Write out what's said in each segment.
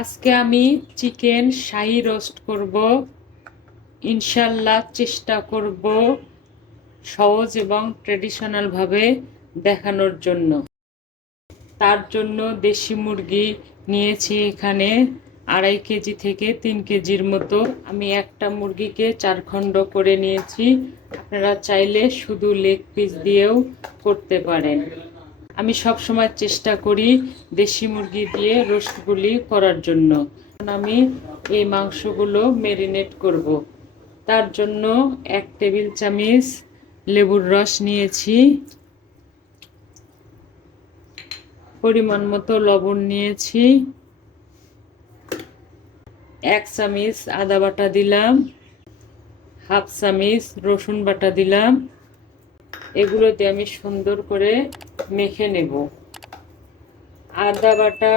আজকে আমি চিকেন শাহি রোস্ট করব। ইনশাল্লাহ চেষ্টা করব সহজ এবং ট্রেডিশনাল ভাবে দেখানোর জন্য। তার জন্য দেশি মুরগি নিয়েছি এখানে 2.5 কেজি থেকে 3 কেজির মতো। আমি একটা মুরগিকে 4 খণ্ড করে নিয়েছি। আপনারা চাইলে শুধু লেগ পিস দিয়েও করতে পারেন। আমি সব সময় চেষ্টা করি দেশি মুরগি দিয়ে রোস্টগুলি করার জন্য। আমি এই মাংসগুলো ম্যারিনেট করব। তার জন্য 1 টেবিল চামচ লেবুর রস নিয়েছি, পরিমাণ মতো লবণ নিয়েছি, 1 চামচ আদা বাটা দিলাম, 1/2 চামচ রসুন বাটা দিলাম। এগুলো দিয়ে আমি সুন্দর করে মেখে নেব। আদা বাটা,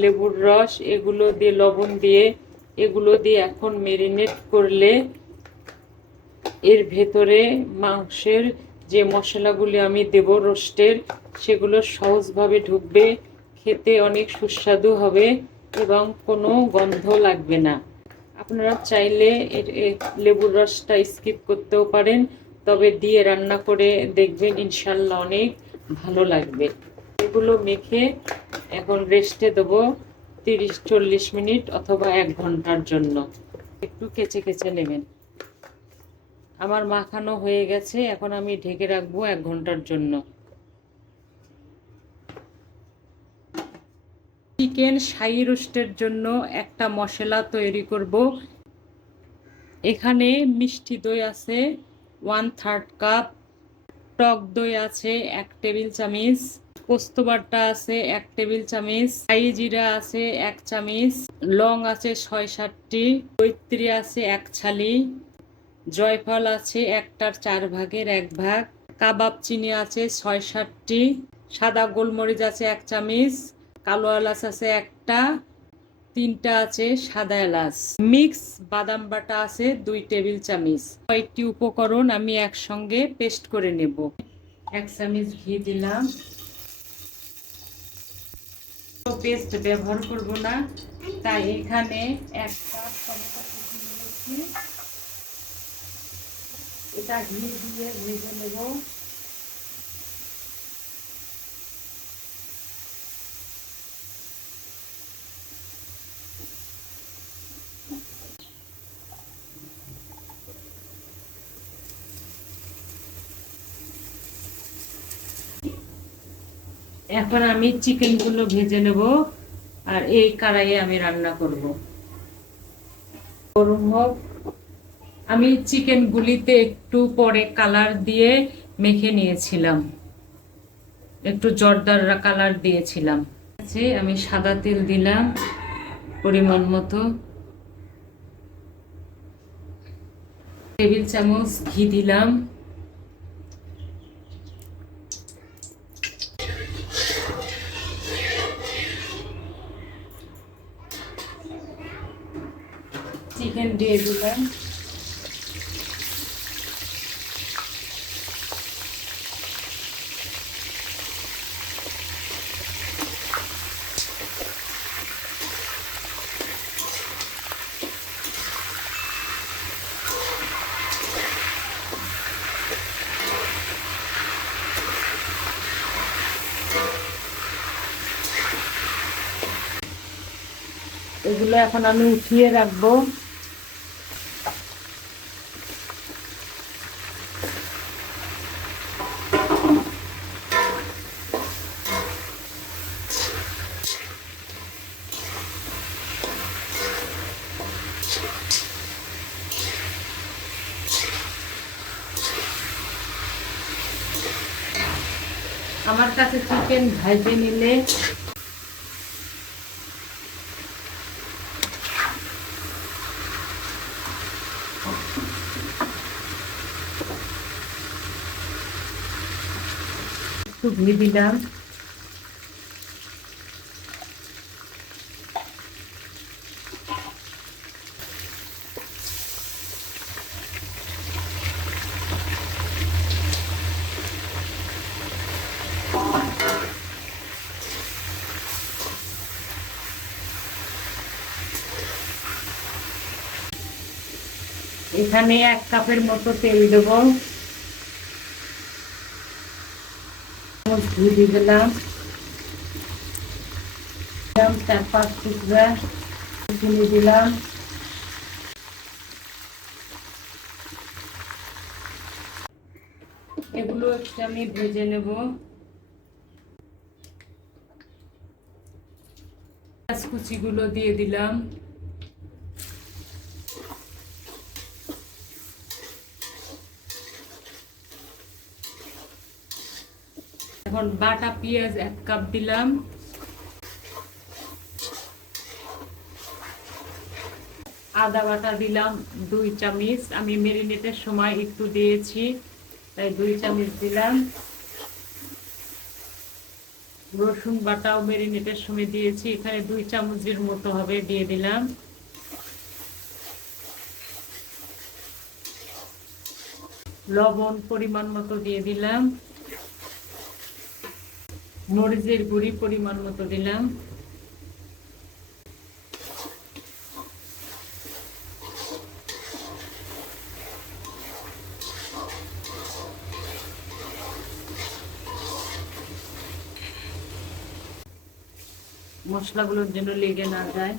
লেবুর রস, এগুলো দিয়ে লবণ দিয়ে এগুলো দিয়ে এখন ম্যারিনেট করলে এর ভেতরে মাংসের যে মশলাগুলি আমি দেব রোস্টের, সেগুলো সহজভাবে ঢুকবে, খেতে অনেক সুস্বাদু হবে এবং কোনো গন্ধ লাগবে না। আপনারা চাইলে লেবুর রসটা স্কিপ করতেও পারেন, তবে দিয়ে রান্না করে দেখবেন ইনশাল্লাহ অনেক ভালো লাগবে। এগুলো মেখে এখন রেস্টে দেবো 30-40 মিনিট অথবা 1 ঘন্টার জন্য। একটু কেচে কেচে নেবেন। আমার মাখানো হয়ে গেছে, এখন আমি ঢেকে রাখবো 1 ঘন্টার জন্য। চিকেন শাহি রোস্টের জন্য একটা মশলা তৈরি করব। এখানে মিষ্টি দই আছে 1/3 কাপ, টক দই আছে 1 টেবিল চামচ, পোস্ত বাটা আছে 1 টেবিল চামচ, শাহি জিরা আছে 1 চামচ, লং আছে 6-7টি, জয়িত্রী আছে 1 ছালি, জয়ফল আছে 1টার 4 ভাগের 1 ভাগ, কাবাব চিনি আছে 6-7টি, সাদা গোলমরিচ আছে 1 চামচ, কালো এলাচ আছে 1টা, 3টা আছে সাদা এলাচ, মিক্স বাদাম বাটা আছে 2 টেবিল চামচ। কয়েকটি উপকরণ আমি একসঙ্গে পেস্ট করে নেব। 1 চামচ ঘি দিলাম। পেস্ট ব্যবহার করব না, তাই এখানে 1 কাপ টমেটো কুচি নিয়েছি। এটা ঘি দিয়ে ভেজে নেব। এখন আমি চিকেনগুলো ভেজে নেব, আর এই কড়াইয়ে আমি রান্না করব। গরম হোক। আমি চিকেনগুলিতে একটু পরে কালার দিয়ে মেখে নিয়েছিলাম, একটু জর্দার কালার দিয়েছিলাম। আমি সাদা তেল দিলাম পরিমাণ মতো, টেবিল চামচ ঘি দিলাম, চিকেন দিয়ে দিলাম। এগুলো এখন আমি উঠিয়ে রাখবো। আমার কাছে চিকেন ভাজে নিলে একটু ঘি দিলাম। এখানে 1 কাপের মতো তেল দেবো, ঘি দিয়ে দিলাম, 4-5 টুকরা চিনি দিলাম, এগুলো একটু আমি ভেজে নেব। পেঁয়াজ কুচিগুলো দিয়ে দিলাম, এখন বাটা পেঁয়াজ 1 কাপ দিলাম, আদা বাটা দিলাম 2 চামচ, আমি মেরিনেটের সময় একটু দিয়েছি তাই 2 চামচ দিলাম। রসুন বাটাও মেরিনেটের সময় দিয়েছি, এখানে 2 চামচের মতো হবে, দিয়ে দিলাম। লবণ পরিমাণ মতো দিয়ে দিলাম, মরিচের গুঁড়ি পরিমাণ মতো দিলাম, মশলাগুলোর যেন লেগে না যায়।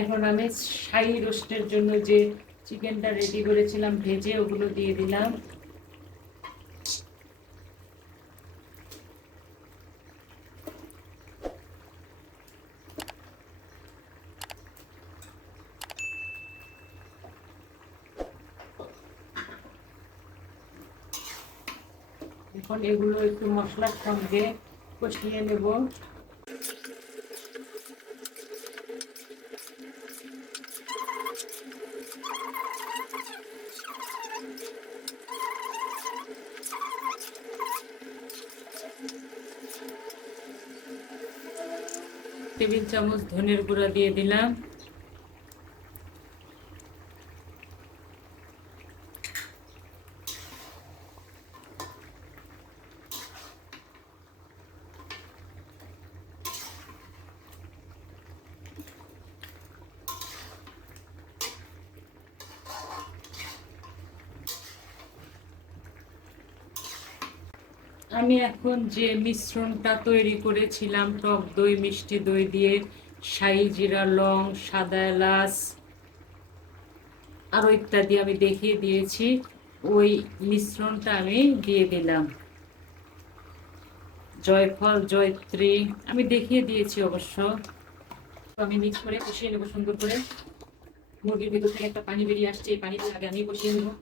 এখন আমি শাহী রোস্টের জন্য যে চিকেনটা রেডি করেছিলাম ভেজে, ওগুলো দিয়ে দিলাম। এখন এগুলো একটু মশলার সঙ্গে কষিয়ে নেব। টেবিল চামচ ধনের গুঁড়া দিয়ে দিলাম, আমি এখন যে মিশ্রণটা তৈরি করেছিলাম টক দই মিষ্টি দই দিয়ে, শাহী জিরা, লং, সাদা এলাচ আরো ইত্যাদি আমি দেখিয়ে দিয়েছি, ওই মিশ্রণটা আমি দিয়ে দিলাম। জয়ফল, জয়ত্রী আমি দেখিয়ে দিয়েছি অবশ্য। আমি মিক্স করে কষিয়ে নেবো সুন্দর করে। মুরগির ভিতর থেকে একটা পানি বেরিয়ে আসছে, এই পানিটা আগে আমি কষিয়ে নেবো।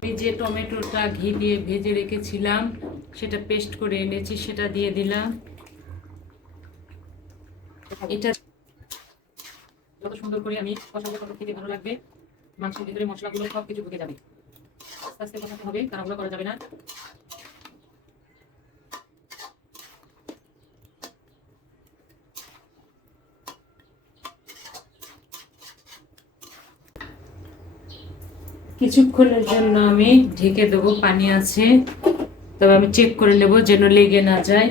আমি যে টমেটোটা ঘি দিয়ে ভেজে রেখেছিলাম সেটা পেস্ট করে এনেছি, সেটা দিয়ে দিলাম। এটা যত সুন্দর করে আমি কষাবো তত খেতে ভালো লাগবে, মাংসের ভিতরে মশলাগুলো সব কিছু ঢুকে যাবে। আস্তে আস্তে কষাতে হবে, তাড়াহুড়ো করা যাবে না। কিছুক্ষণের জন্য আমি ঢেকে দেবো, পানি আছে, তবে আমি চেক করে নেব যেন লেগে না যায়।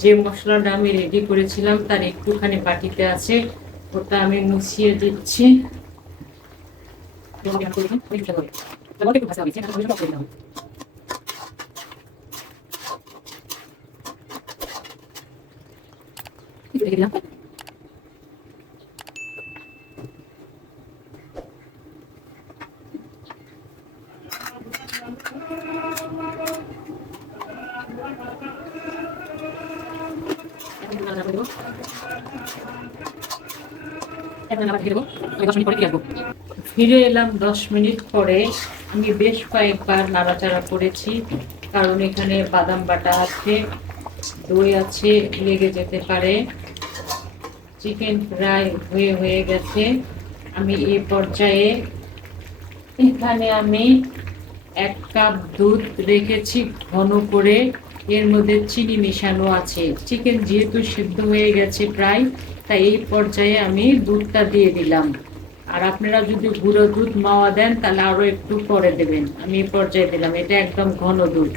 যে মশলাটা আমি রেডি করেছিলাম তার একটুখানি বাটিতে আছে, ওটা আমি মুছিয়ে দিচ্ছি। ফিরে এলাম 10 মিনিট পরে। আমি বেশ কয়েকবার নাড়াচাড়া করেছি, কারণ এখানে বাদাম বাটা আছে, দই আছে, লেগে যেতে পারে। চিকেন ফ্রাই হয়ে গেছে। আমি এই পর্যায়ে এখানে আমি 1 কাপ দুধ রেখেছি ঘন করে, এর মধ্যে চিনি মেশানো আছে। চিকেন যেহেতু সিদ্ধ হয়ে গেছে প্রায়, তাই এই পর্যায়ে আমি দুধটা দিয়ে দিলাম। আর আপনারা যদি গুঁড়ো দুধ মাওয়া দেন তাহলে আরও একটু পরে দেবেন। আমি এই পর্যায়ে দিলাম, এটা একদম ঘন দুধ।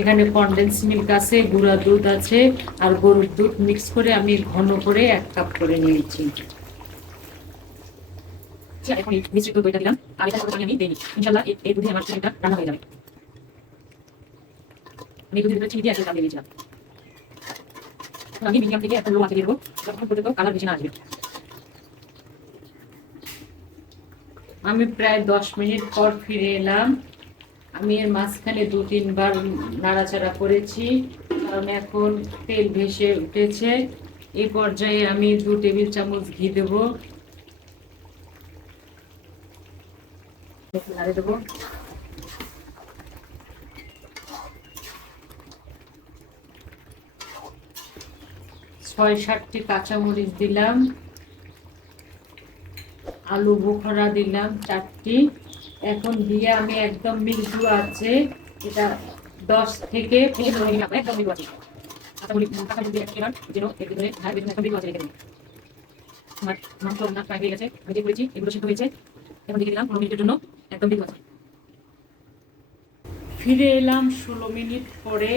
এখানে কনডেন্স মিল্ক আছে, গুঁড়া দুধ আছে, আর গরুর দুধ মিক্স করে আমি ঘন করে 1 কাপ করে নিয়েছি। এখন মিশ্রিত দইটা দিলাম, আর এটা আমি দিইনি। ইনশাআল্লাহ এই দুধে আমার চিকেনটা রান্না হয়ে যাবে। আমি দুধের ভিতরে চিনি দিয়ে একটা দিয়ে দিয়েছিলাম। আমি মিডিয়াম থেকে একটা লো আঁচে দিয়ে দেবো, যতক্ষণ পর্যন্ত কালার বেশি না আসবে। আমি প্রায় 10 মিনিট পর ফিরে এলাম। আমি এর মাঝখানে 2-3 বার নাড়াচাড়া করেছি, কারণ এখন তেল ভেসে উঠেছে। এই পর্যায়ে আমি 2 টেবিল চামচ ঘি দেবো, নাড়ে দেবো। 6-7টি কাঁচামরিচ দিলাম, আলু বোখরা দিলাম 4টি। এখন দিয়ে আমি একদম মৃদু আছে, এটা 10 থেকে 15 মিনিট একদম মৃদু আছে। কাঁচামরিচ দিয়ে যেন এর ভিতরে একদম মৃদু আছে রেখে দিন। আমার মাংস রান্না প্রায় হয়ে গেছে, আমি যে করেছি এগুলো সিদ্ধ হয়েছে। এখন দিয়ে দিলাম 15 মিনিটের জন্য, একদম মৃদু আছে। ফিরে এলাম 16 মিনিট পরে।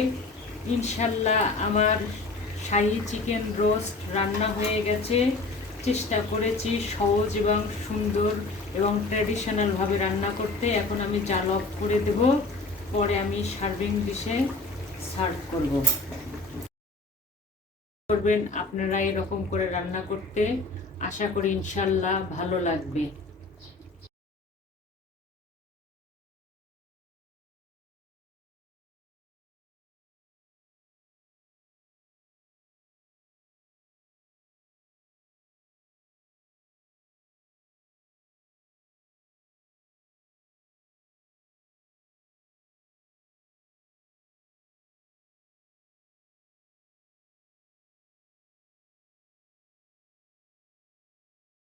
ইনশাল্লাহ আমার শাহী চিকেন রোস্ট রান্না হয়ে গেছে। চেষ্টা করেছি সহজ এবং সুন্দর এবং ট্র্যাডিশনালভাবে রান্না করতে। এখন আমি জাল অফ করে দেব, পরে আমি সার্ভিং ডিশে সার্ভ করব। করবেন আপনারা এরকম করে রান্না করতে, আশা করি ইনশাল্লাহ ভালো লাগবে।